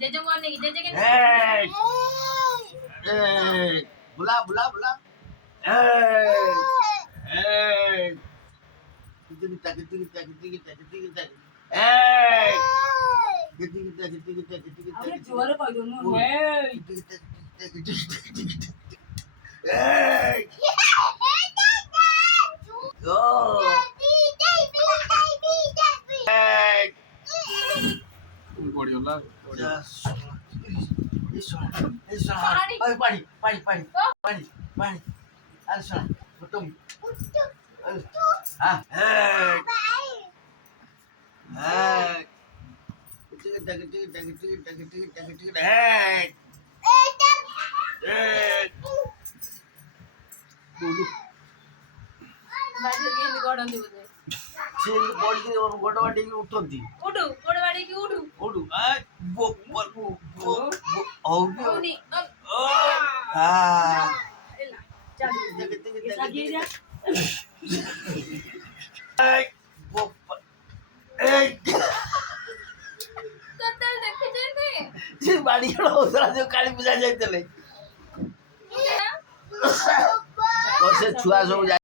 JJ को नहीं JJ के बुला बुला बुला अबे जोर कह दो नु हे पड़ीगला बाजे के गडन दे बोले गोड़ बाटी उठती उठू गोड़ बाड़ी की उठू उठू होनी चल ऐसा गिर जा कतल देखे जेते बाड़ी जो काली पूजा जाइते क्या छुआ सब